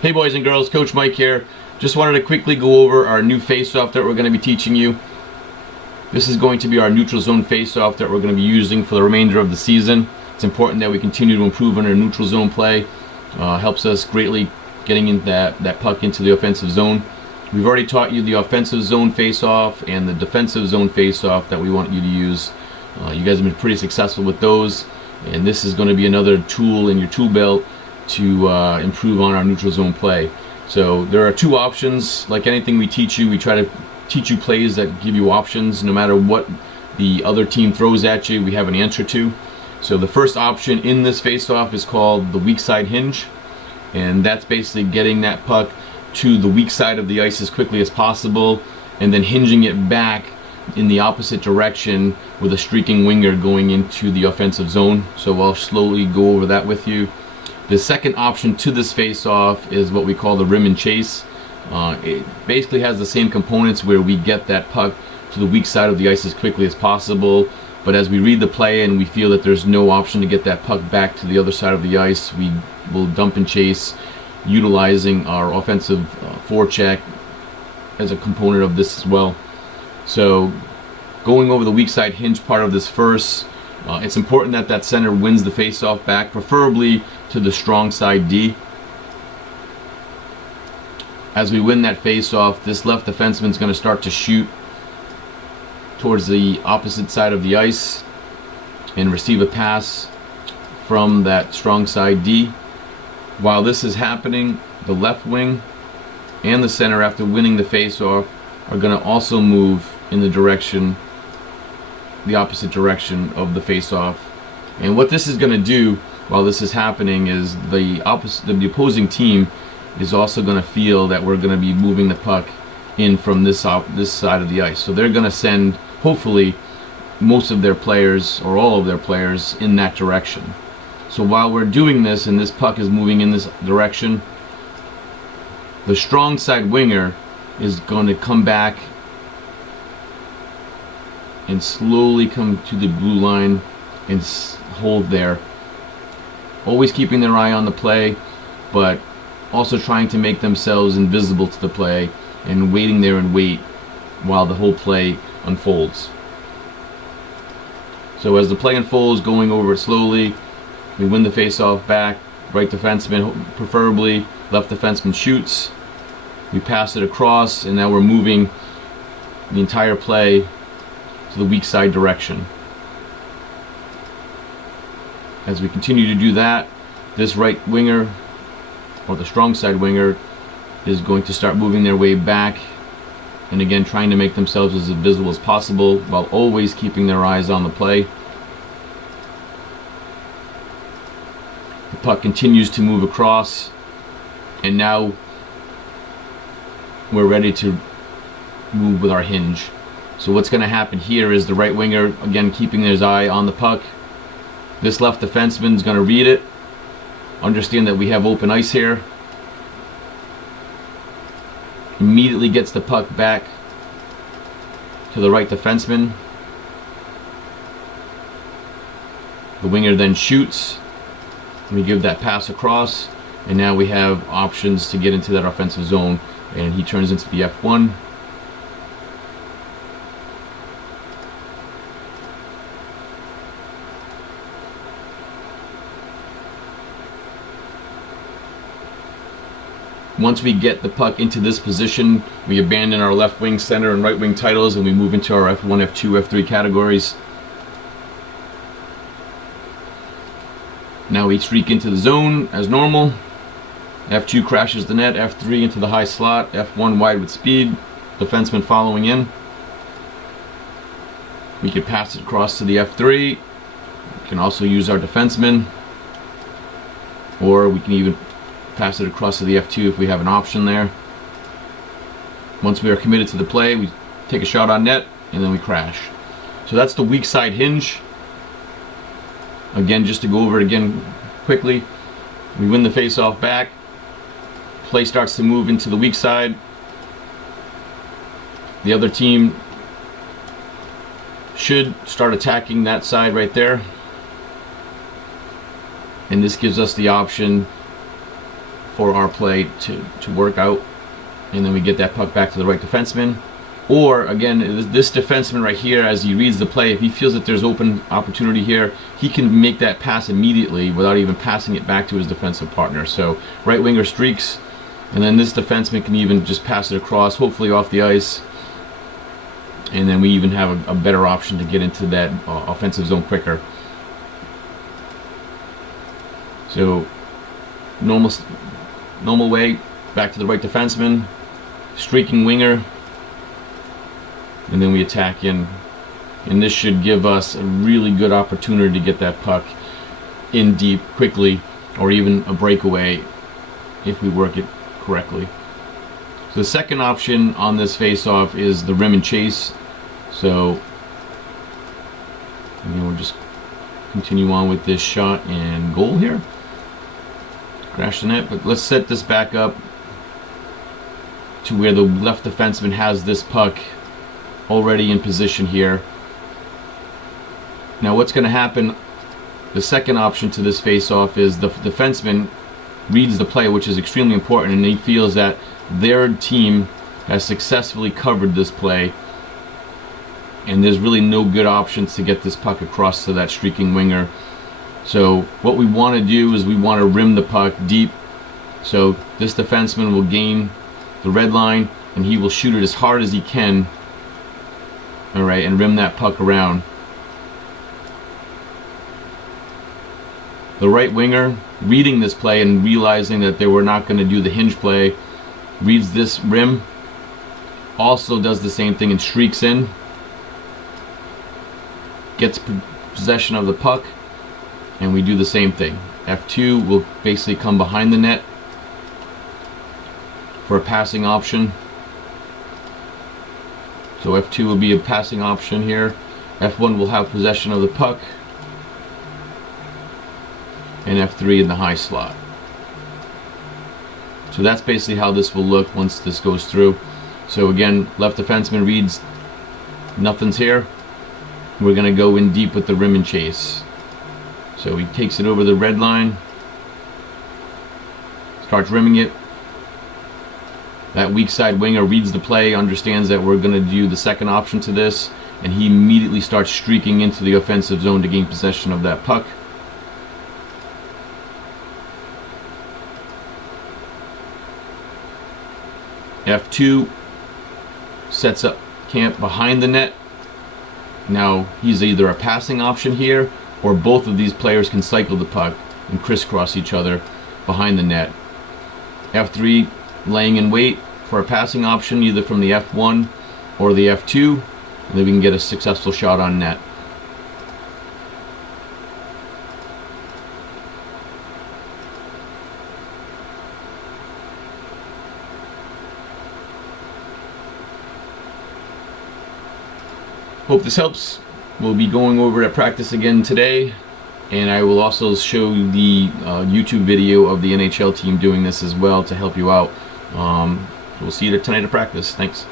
Hey boys and girls, Coach Mike here. Just wanted to quickly go over our new face-off that we're going to be teaching you. This is going to be our neutral zone face-off that we're going to be using for the remainder of the season. It's important that we continue to improve on our neutral zone play. Helps us greatly getting in that puck into the offensive zone. We've already taught you the offensive zone face-off and the defensive zone face-off that we want you to use. You guys have been pretty successful with those, and this is going to be another tool in your tool belt to improve on our neutral zone play. So there are two options. Like anything we teach you, we try to teach you plays that give you options. No matter what the other team throws at you, we have an answer to. So the first option in this face-off is called the weak side hinge, and that's basically getting that puck to the weak side of the ice as quickly as possible and then hinging it back in the opposite direction with a streaking winger going into the offensive zone. So I'll slowly go over that with you. The second option to this face-off is what we call the rim and chase. It basically has the same components where we get that puck to the weak side of the ice as quickly as possible, but as we read the play and we feel that there's no option to get that puck back to the other side of the ice, we will dump and chase, utilizing our offensive forecheck as a component of this as well. So going over the weak side hinge part of this first, it's important that that center wins the face-off back, preferably to the strong side D. As we win that face-off, this left defenseman is going to start to shoot towards the opposite side of the ice and receive a pass from that strong side D. While this is happening, the left wing and the center, after winning the face-off, are going to also move in the opposite direction of the face-off. And what this is going to do while this is happening is the opposing team is also going to feel that we're going to be moving the puck in from this side of the ice. So they're going to send, hopefully, most of their players or all of their players in that direction. So while we're doing this and this puck is moving in this direction, the strong side winger is going to come back and slowly come to the blue line and hold there, always keeping their eye on the play, but also trying to make themselves invisible to the play and waiting there and wait while the whole play unfolds. So as the play unfolds, going over it slowly, we win the face-off back. Right defenseman, preferably left defenseman, shoots. We pass it across, and now we're moving the entire play to the weak side direction. As we continue to do that, this right winger, or the strong side winger, is going to start moving their way back, and again trying to make themselves as invisible as possible while always keeping their eyes on the play. The puck continues to move across, and now we're ready to move with our hinge. So what's going to happen here is the right winger, again keeping his eye on the puck. This left defenseman is going to read it, understand that we have open ice here, immediately gets the puck back to the right defenseman. The winger then shoots. We give that pass across, and now we have options to get into that offensive zone, and he turns into the F1. Once we get the puck into this position, we abandon our left wing, center, and right wing titles, and we move into our F1, F2, F3 categories. Now we streak into the zone as normal. F2 crashes the net, F3 into the high slot, F1 wide with speed, defenseman following in. We can pass it across to the F3. We can also use our defenseman, or we can even pass it across to the F2 if we have an option there. Once we are committed to the play, we take a shot on net and then we crash. So that's the weak side hinge. Again, just to go over it again quickly, we win the face-off back. Play starts to move into the weak side. The other team should start attacking that side right there. And this gives us the option for our play to work out, and then we get that puck back to the right defenseman. Or again, this defenseman right here, as he reads the play, if he feels that there's open opportunity here, he can make that pass immediately without even passing it back to his defensive partner. So right winger streaks, and then this defenseman can even just pass it across, hopefully off the ice, and then we even have a better option to get into that offensive zone quicker. So normal way, back to the right defenseman, streaking winger, and then we attack in. And this should give us a really good opportunity to get that puck in deep quickly, or even a breakaway if we work it correctly. So the second option on this face-off is the rim and chase. So we'll just continue on with this shot and goal here. Crash the net, but let's set this back up to where the left defenseman has this puck already in position here. Now what's going to happen, the second option to this face-off is the defenseman reads the play, which is extremely important, and he feels that their team has successfully covered this play, and there's really no good options to get this puck across to that streaking winger. So what we want to do is we want to rim the puck deep. So this defenseman will gain the red line, and he will shoot it as hard as he can, all right, and rim that puck around. The right winger, reading this play and realizing that they were not going to do the hinge play, reads this rim, also does the same thing and streaks in, gets possession of the puck, and we do the same thing. F2 will basically come behind the net for a passing option. So F2 will be a passing option here. F1 will have possession of the puck, and F3 in the high slot. So that's basically how this will look once this goes through. So again, left defenseman reads nothing's here. We're going to go in deep with the rim and chase. So he takes it over the red line, starts rimming it. That weak side winger reads the play, understands that we're going to do the second option to this, and he immediately starts streaking into the offensive zone to gain possession of that puck. F2 sets up camp behind the net. Now he's either a passing option here, or both of these players can cycle the puck and crisscross each other behind the net. F3 laying in wait for a passing option either from the F1 or the F2, and then we can get a successful shot on net. Hope this helps. We'll be going over at practice again today, and I will also show you the YouTube video of the NHL team doing this as well to help you out. We'll see you tonight at practice. Thanks.